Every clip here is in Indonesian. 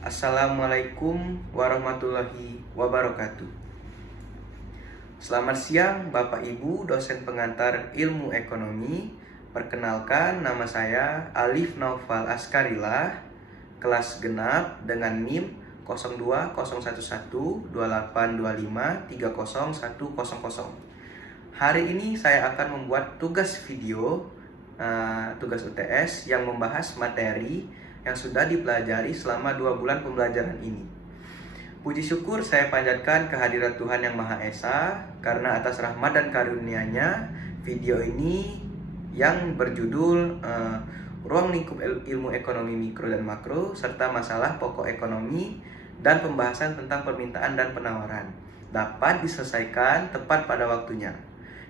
Assalamualaikum warahmatullahi wabarakatuh. Selamat siang Bapak Ibu dosen pengantar ilmu ekonomi. Perkenalkan, nama saya Alif Naufal Askarillah, kelas genap dengan NIM 02011282530100. Hari ini saya akan membuat tugas video, tugas UTS yang membahas materi yang sudah dipelajari selama 2 bulan pembelajaran ini. Puji syukur saya panjatkan kehadirat Tuhan Yang Maha Esa, karena atas rahmat dan karunia-Nya video ini yang berjudul Ruang Lingkup Ilmu Ekonomi Mikro dan Makro serta masalah pokok ekonomi dan pembahasan tentang permintaan dan penawaran dapat diselesaikan tepat pada waktunya.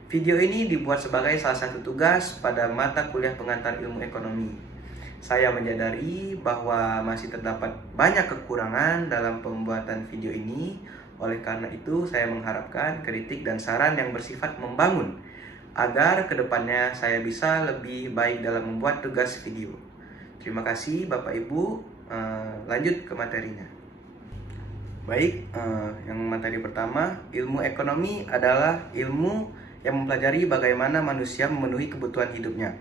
Video ini dibuat sebagai salah satu tugas pada mata kuliah pengantar ilmu ekonomi. Saya menyadari bahwa masih terdapat banyak kekurangan dalam pembuatan video ini. Oleh karena itu, saya mengharapkan kritik dan saran yang bersifat membangun agar kedepannya saya bisa lebih baik dalam membuat tugas video. Terima kasih Bapak Ibu. Lanjut ke materinya. Baik, yang materi pertama, ilmu ekonomi adalah ilmu yang mempelajari bagaimana manusia memenuhi kebutuhan hidupnya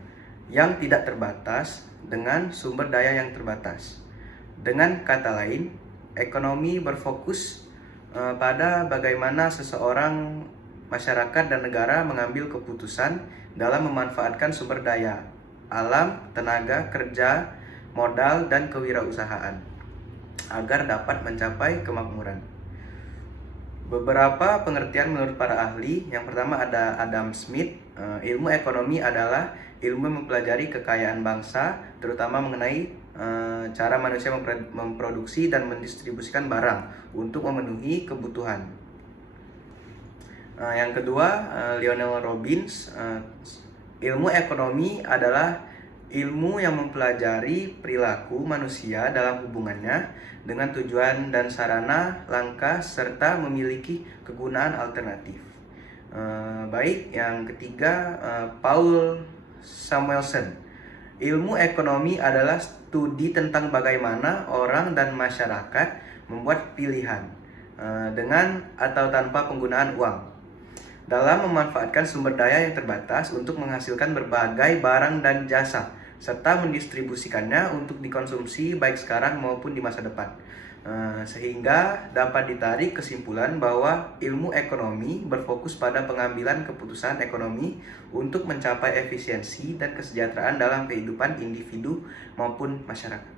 yang tidak terbatas dengan sumber daya yang terbatas. Dengan kata lain, ekonomi berfokus pada bagaimana seseorang, masyarakat, dan negara mengambil keputusan dalam memanfaatkan sumber daya alam, tenaga kerja, modal, dan kewirausahaan agar dapat mencapai kemakmuran. Beberapa pengertian menurut para ahli. Yang pertama ada Adam Smith. Ilmu ekonomi adalah ilmu yang mempelajari kekayaan bangsa, terutama mengenai cara manusia memproduksi dan mendistribusikan barang untuk memenuhi kebutuhan. Yang kedua, Lionel Robbins. Ilmu ekonomi adalah ilmu yang mempelajari perilaku manusia dalam hubungannya dengan tujuan dan sarana, langkah, serta memiliki kegunaan alternatif. Baik, yang ketiga, Paul Samuelson. Ilmu ekonomi adalah studi tentang bagaimana orang dan masyarakat membuat pilihan dengan atau tanpa penggunaan uang dalam memanfaatkan sumber daya yang terbatas untuk menghasilkan berbagai barang dan jasa serta mendistribusikannya untuk dikonsumsi baik sekarang maupun di masa depan. Sehingga dapat ditarik kesimpulan bahwa ilmu ekonomi berfokus pada pengambilan keputusan ekonomi untuk mencapai efisiensi dan kesejahteraan dalam kehidupan individu maupun masyarakat.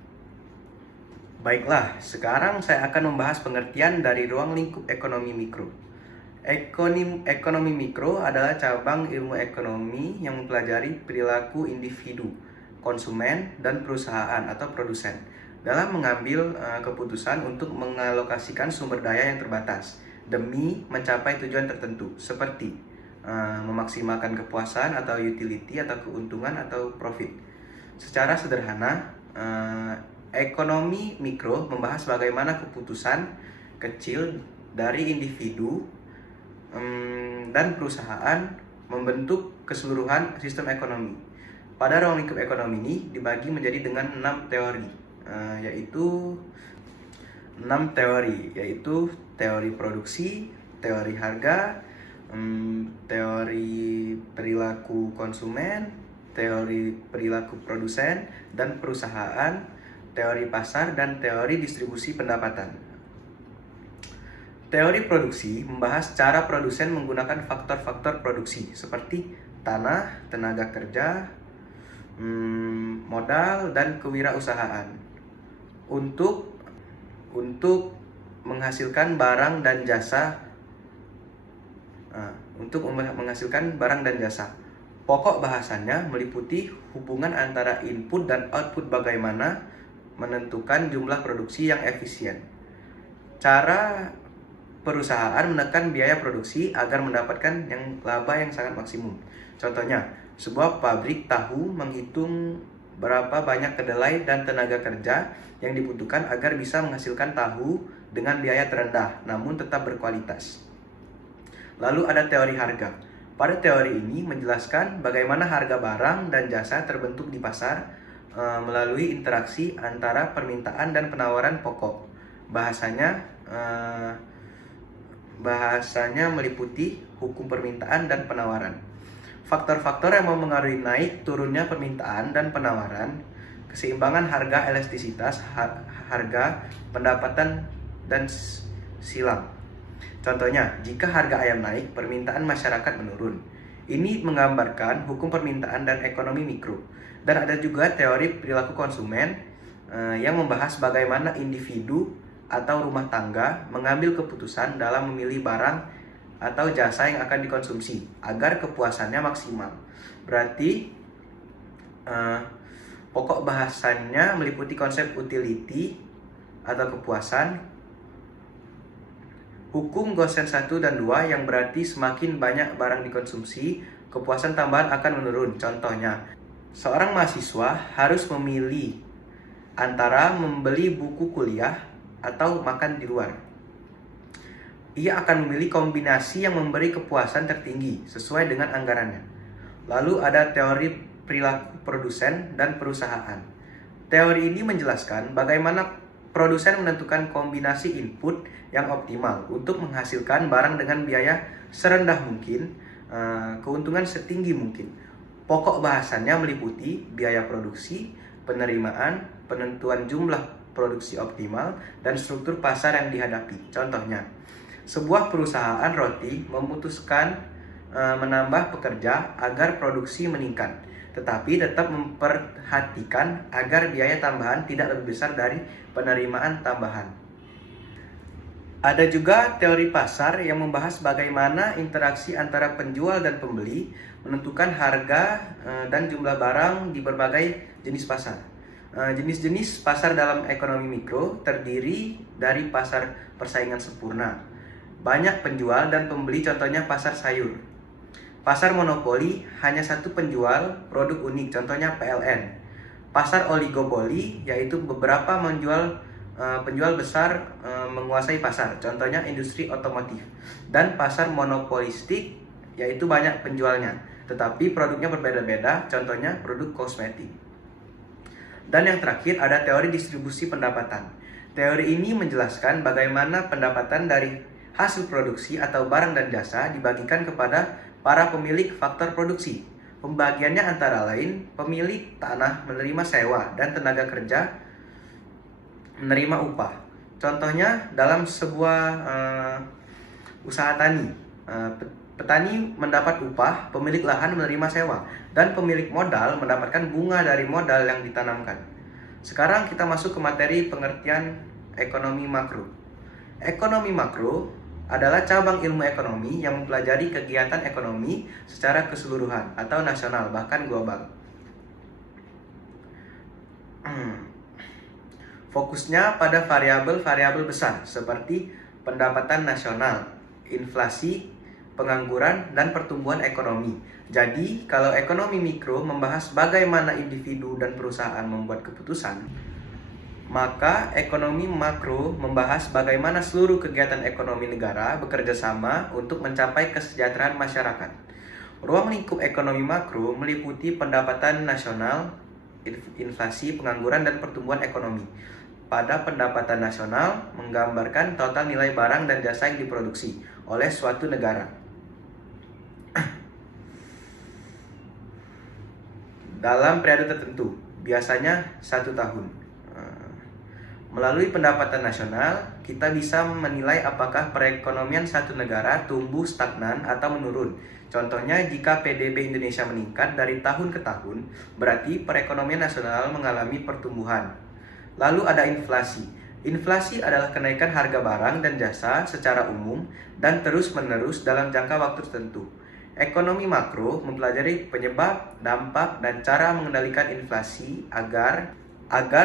Baiklah, sekarang saya akan membahas pengertian dari ruang lingkup ekonomi mikro. Ekonomi mikro adalah cabang ilmu ekonomi yang mempelajari perilaku individu, konsumen, dan perusahaan atau produsen dalam mengambil keputusan untuk mengalokasikan sumber daya yang terbatas demi mencapai tujuan tertentu, seperti memaksimalkan kepuasan atau utility atau keuntungan atau profit. Secara sederhana, ekonomi mikro membahas bagaimana keputusan kecil dari individu dan perusahaan membentuk keseluruhan sistem ekonomi. Pada ruang lingkup ekonomi ini dibagi menjadi dengan 6 teori, yaitu teori produksi, teori harga, teori perilaku konsumen, teori perilaku produsen dan perusahaan, teori pasar, dan teori distribusi pendapatan. Teori produksi membahas cara produsen menggunakan faktor-faktor produksi seperti tanah, tenaga kerja, modal, dan kewirausahaan untuk menghasilkan barang dan jasa. Pokok bahasannya meliputi hubungan antara input dan output, bagaimana menentukan jumlah produksi yang efisien, cara perusahaan menekan biaya produksi agar mendapatkan laba yang sangat maksimum. Contohnya, sebuah pabrik tahu menghitung berapa banyak kedelai dan tenaga kerja yang dibutuhkan agar bisa menghasilkan tahu dengan biaya terendah namun tetap berkualitas. Lalu ada teori harga. Pada teori ini menjelaskan bagaimana harga barang dan jasa terbentuk di pasar, melalui interaksi antara permintaan dan penawaran pokok. Bahasanya meliputi hukum permintaan dan penawaran. Faktor-faktor yang mempengaruhi naik turunnya permintaan dan penawaran, keseimbangan harga, elastisitas harga, pendapatan, dan silang. Contohnya, jika harga ayam naik, permintaan masyarakat menurun. Ini menggambarkan hukum permintaan dan ekonomi mikro. Dan ada juga teori perilaku konsumen yang membahas bagaimana individu atau rumah tangga mengambil keputusan dalam memilih barang atau jasa yang akan dikonsumsi agar kepuasannya maksimal. Berarti pokok bahasannya meliputi konsep utility atau kepuasan, hukum Gosen 1 dan 2 yang berarti semakin banyak barang dikonsumsi, kepuasan tambahan akan menurun. Contohnya, seorang mahasiswa harus memilih antara membeli buku kuliah atau makan di luar. Ia akan memilih kombinasi yang memberi kepuasan tertinggi sesuai dengan anggarannya. Lalu ada teori perilaku produsen dan perusahaan. Teori ini menjelaskan bagaimana produsen menentukan kombinasi input yang optimal untuk menghasilkan barang dengan biaya serendah mungkin, keuntungan setinggi mungkin. Pokok bahasannya meliputi biaya produksi, penerimaan, penentuan jumlah produksi optimal, dan struktur pasar yang dihadapi. Contohnya, sebuah perusahaan roti memutuskan menambah pekerja agar produksi meningkat, tetapi tetap memperhatikan agar biaya tambahan tidak lebih besar dari penerimaan tambahan. Ada juga teori pasar yang membahas bagaimana interaksi antara penjual dan pembeli menentukan harga dan jumlah barang di berbagai jenis pasar. Jenis-jenis pasar dalam ekonomi mikro terdiri dari pasar persaingan sempurna. Banyak penjual dan pembeli, contohnya pasar sayur. Pasar monopoli, hanya satu penjual produk unik, contohnya PLN. Pasar oligopoli, yaitu beberapa penjual besar menguasai pasar, contohnya industri otomotif. Dan pasar monopolistik, yaitu banyak penjualnya, tetapi produknya berbeda-beda, contohnya produk kosmetik. Dan yang terakhir ada teori distribusi pendapatan. Teori ini menjelaskan bagaimana pendapatan dari hasil produksi atau barang dan jasa dibagikan kepada para pemilik faktor produksi. Pembagiannya antara lain pemilik tanah menerima sewa dan tenaga kerja menerima upah. Contohnya dalam sebuah usaha tani, petani mendapat upah, pemilik lahan menerima sewa, dan pemilik modal mendapatkan bunga dari modal yang ditanamkan. Sekarang kita masuk ke materi pengertian ekonomi makro. Ekonomi makro adalah cabang ilmu ekonomi yang mempelajari kegiatan ekonomi secara keseluruhan atau nasional bahkan global. Fokusnya pada variabel-variabel besar seperti pendapatan nasional, inflasi, pengangguran, dan pertumbuhan ekonomi. Jadi, kalau ekonomi mikro membahas bagaimana individu dan perusahaan membuat keputusan, maka ekonomi makro membahas bagaimana seluruh kegiatan ekonomi negara bekerja sama untuk mencapai kesejahteraan masyarakat. Ruang lingkup ekonomi makro meliputi pendapatan nasional, inflasi, pengangguran, dan pertumbuhan ekonomi. Pada pendapatan nasional menggambarkan total nilai barang dan jasa yang diproduksi oleh suatu negara. Dalam periode tertentu, biasanya 1 tahun. Melalui pendapatan nasional, kita bisa menilai apakah perekonomian satu negara tumbuh stagnan atau menurun. Contohnya, jika PDB Indonesia meningkat dari tahun ke tahun, berarti perekonomian nasional mengalami pertumbuhan. Lalu ada inflasi. Inflasi adalah kenaikan harga barang dan jasa secara umum dan terus-menerus dalam jangka waktu tertentu. Ekonomi makro mempelajari penyebab, dampak, dan cara mengendalikan inflasi agar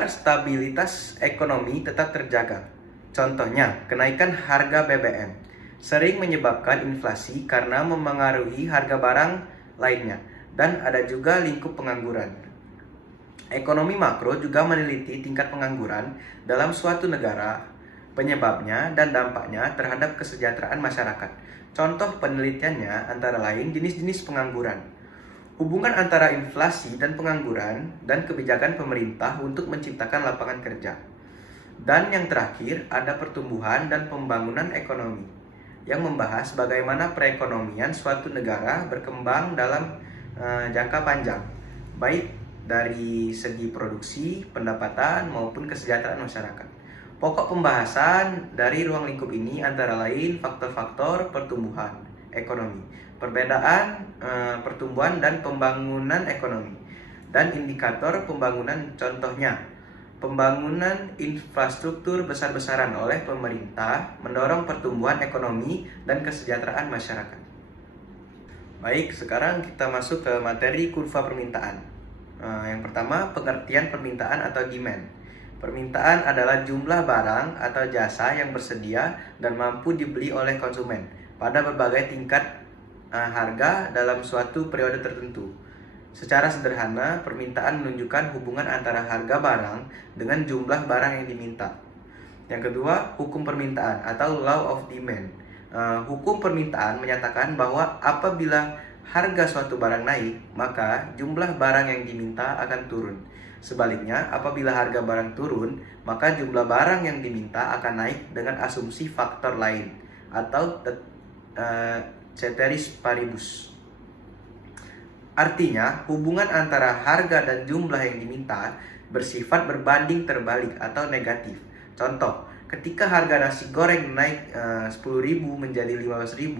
stabilitas ekonomi tetap terjaga. Contohnya, kenaikan harga BBM sering menyebabkan inflasi karena memengaruhi harga barang lainnya, dan ada juga lingkup pengangguran. Ekonomi makro juga meneliti tingkat pengangguran dalam suatu negara, penyebabnya dan dampaknya terhadap kesejahteraan masyarakat. Contoh penelitiannya antara lain jenis-jenis pengangguran. Hubungan antara inflasi dan pengangguran dan kebijakan pemerintah untuk menciptakan lapangan kerja. Dan yang terakhir, ada pertumbuhan dan pembangunan ekonomi yang membahas bagaimana perekonomian suatu negara berkembang dalam jangka panjang, baik dari segi produksi, pendapatan, maupun kesejahteraan masyarakat. Pokok pembahasan dari ruang lingkup ini antara lain faktor-faktor pertumbuhan ekonomi, perbedaan pertumbuhan dan pembangunan ekonomi, dan indikator pembangunan, contohnya pembangunan infrastruktur besar-besaran oleh pemerintah mendorong pertumbuhan ekonomi dan kesejahteraan masyarakat. Baik, sekarang kita masuk ke materi kurva permintaan. Yang pertama, pengertian permintaan atau demand. Permintaan adalah jumlah barang atau jasa yang bersedia dan mampu dibeli oleh konsumen pada berbagai tingkat harga dalam suatu periode tertentu. Secara sederhana, permintaan menunjukkan hubungan antara harga barang dengan jumlah barang yang diminta. Yang kedua, hukum permintaan atau law of demand. Hukum permintaan menyatakan bahwa apabila harga suatu barang naik, maka jumlah barang yang diminta akan turun. Sebaliknya, apabila harga barang turun, maka jumlah barang yang diminta akan naik dengan asumsi faktor lain atau ceteris paribus. Artinya, hubungan antara harga dan jumlah yang diminta bersifat berbanding terbalik atau negatif. Contoh, ketika harga nasi goreng naik 10.000 menjadi 15.000,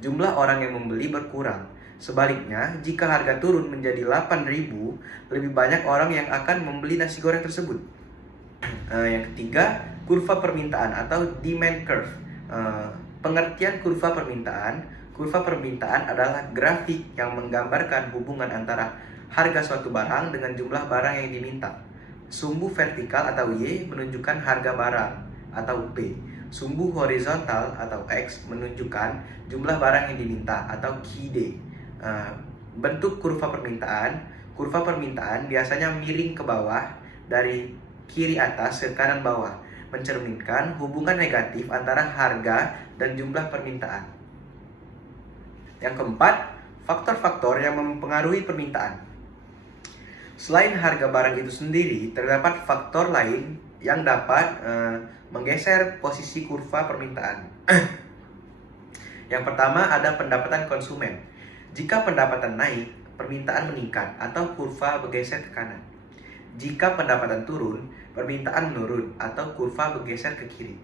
jumlah orang yang membeli berkurang. Sebaliknya, jika harga turun menjadi 8.000, lebih banyak orang yang akan membeli nasi goreng tersebut. Yang ketiga, kurva permintaan atau demand curve. Pengertian kurva permintaan. Kurva permintaan adalah grafik yang menggambarkan hubungan antara harga suatu barang dengan jumlah barang yang diminta. Sumbu vertikal atau Y menunjukkan harga barang atau P. Sumbu horizontal atau X menunjukkan jumlah barang yang diminta atau QD. Bentuk kurva permintaan. Kurva permintaan biasanya miring ke bawah dari kiri atas ke kanan bawah, mencerminkan hubungan negatif antara harga dan jumlah permintaan. Yang keempat, faktor-faktor yang mempengaruhi permintaan. Selain harga barang itu sendiri, terdapat faktor lain yang dapat menggeser posisi kurva permintaan. Yang pertama, ada pendapatan konsumen. Jika pendapatan naik, permintaan meningkat atau kurva bergeser ke kanan. Jika pendapatan turun, permintaan menurun atau kurva bergeser ke kiri.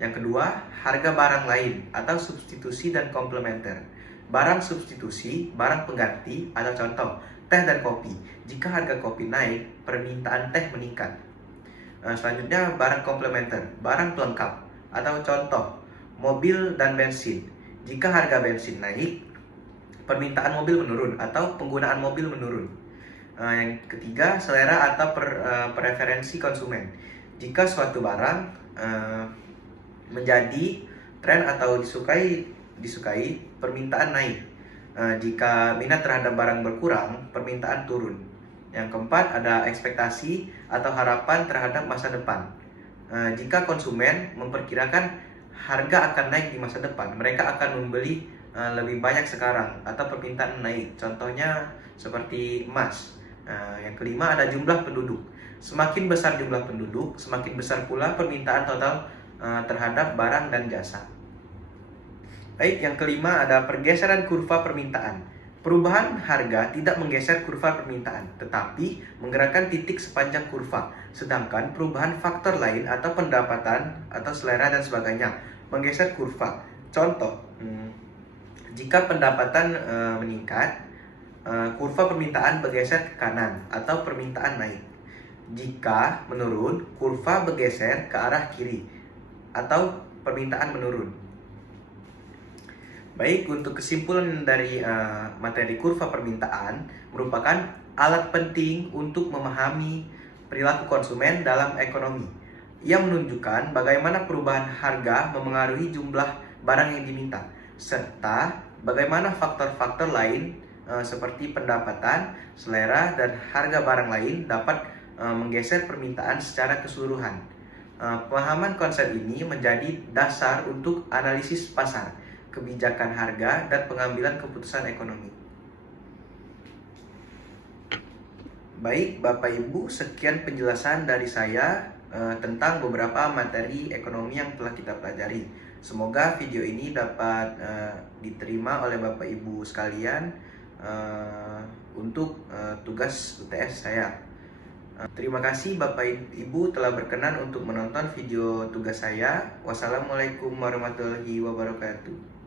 Yang kedua, harga barang lain atau substitusi dan komplementer. Barang substitusi, barang pengganti, atau contoh, teh dan kopi. Jika harga kopi naik, permintaan teh meningkat. Selanjutnya, barang komplementer, barang pelengkap, atau contoh, mobil dan bensin. Jika harga bensin naik, permintaan mobil menurun atau penggunaan mobil menurun. Yang ketiga, selera atau preferensi konsumen. Jika suatu barang menjadi tren atau disukai, permintaan naik. Jika minat terhadap barang berkurang, permintaan turun. Yang keempat, ada ekspektasi atau harapan terhadap masa depan. Jika konsumen memperkirakan harga akan naik di masa depan, mereka akan membeli lebih banyak sekarang atau permintaan naik. Contohnya seperti emas. Yang kelima, ada jumlah penduduk. Semakin besar jumlah penduduk, semakin besar pula permintaan total terhadap barang dan jasa. Baik, yang kelima ada pergeseran kurva permintaan. Perubahan harga tidak menggeser kurva permintaan, tetapi menggerakkan titik sepanjang kurva. Sedangkan perubahan faktor lain atau pendapatan atau selera dan sebagainya menggeser kurva. Contoh, jika pendapatan meningkat, kurva permintaan bergeser ke kanan atau permintaan naik. Jika menurun, kurva bergeser ke arah kiri atau permintaan menurun. Baik, untuk kesimpulan dari materi kurva permintaan merupakan alat penting untuk memahami perilaku konsumen dalam ekonomi. Ia menunjukkan bagaimana perubahan harga memengaruhi jumlah barang yang diminta, serta bagaimana faktor-faktor lain seperti pendapatan, selera, dan harga barang lain dapat menggeser permintaan secara keseluruhan. Pemahaman konsep ini menjadi dasar untuk analisis pasar, kebijakan harga, dan pengambilan keputusan ekonomi. Baik, Bapak Ibu, sekian penjelasan dari saya tentang beberapa materi ekonomi yang telah kita pelajari. Semoga video ini dapat diterima oleh Bapak Ibu sekalian untuk tugas UTS saya. Terima kasih Bapak Ibu telah berkenan untuk menonton video tugas saya. Wassalamualaikum warahmatullahi wabarakatuh.